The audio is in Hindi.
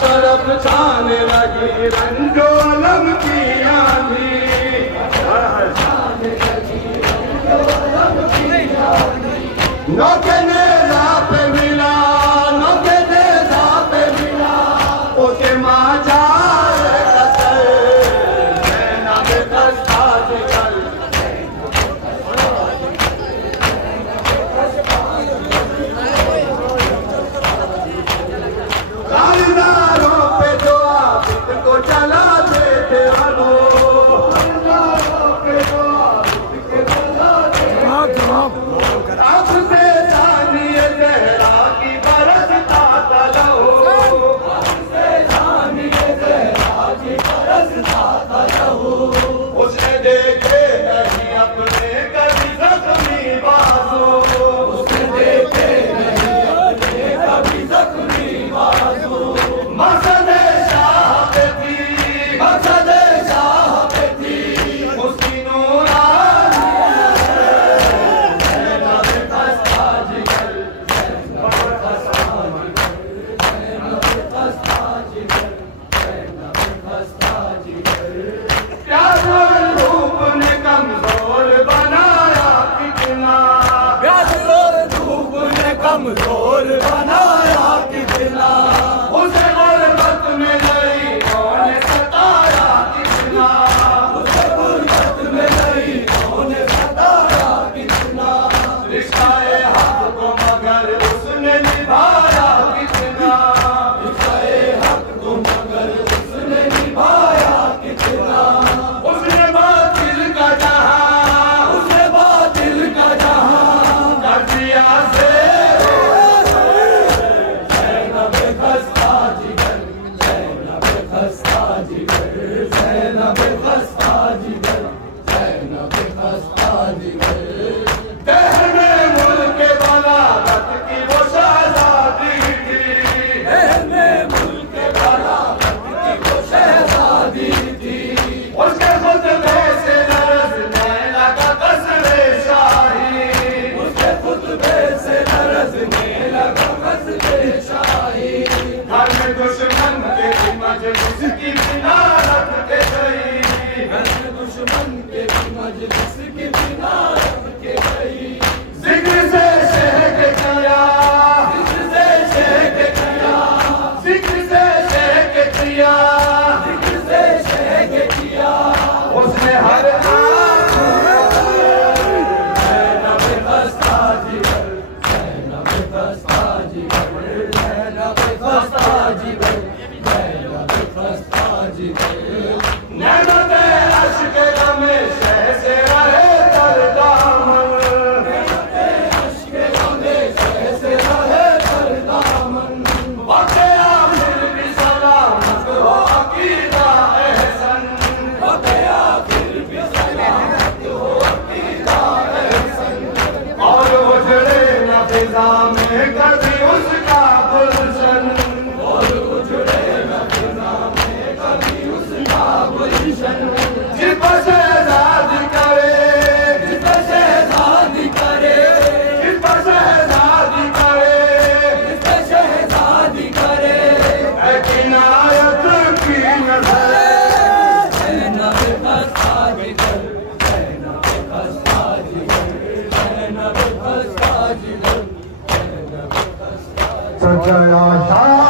तरफ छाने लगी रंजो अलम की आंधी, नौके नेज़ा पे मिला, नौके नेज़ा पे मिला, उसे माचा कहने मुल्क बलागत की वो शहजादी थी, कहने मुल्क बलागत की वो शहजादी थी। उसके खुतबे से नरस नैना का कसरे शाही, उसके खुतबे से नरस नैना का कसरे शाही। घर में दुश्मन के भी मजलिस की बिना रख के गई, घर में दुश्मन के भी मजलिस की बिना रख के गई। जिक्र से शहक किया, जिक्र से शहक किया, जिक्र से शहक किया, जिक्र से शहक किया। उसने हर ज़ैनब खस्ता जिगर, ज़ैनब खस्ता जिगर, ज़ैनब खस्ता जिगर, ज़ैनब खस्ता जिगर। नैनते अश्क गमे शह से रहे तर दामन, नैनते अश्क गमे शह से रहे तर दामन। वक्त आखिर भी सलामत हो अकीदा एहसन, वक्त आखिर भी सलामत हो अकीदा एहसन। और उजड़े न फिजा में कभी उसका गुलशन, और उजड़े न फिजा में कभी उसका गुलशन। जिस पर शहजादी करे, जिस पर शहजादी करे, जिस पर शहजादी करे, जिस पर शहजादी करे। ऐ किनायत की नज़र, ज़ैनब खस्ता जिगर, ज़ैनब खस्ता जिगर, ज़ैनब खस्ता जिगर, ज़ैनब खस्ता जिगर। सजाया शाह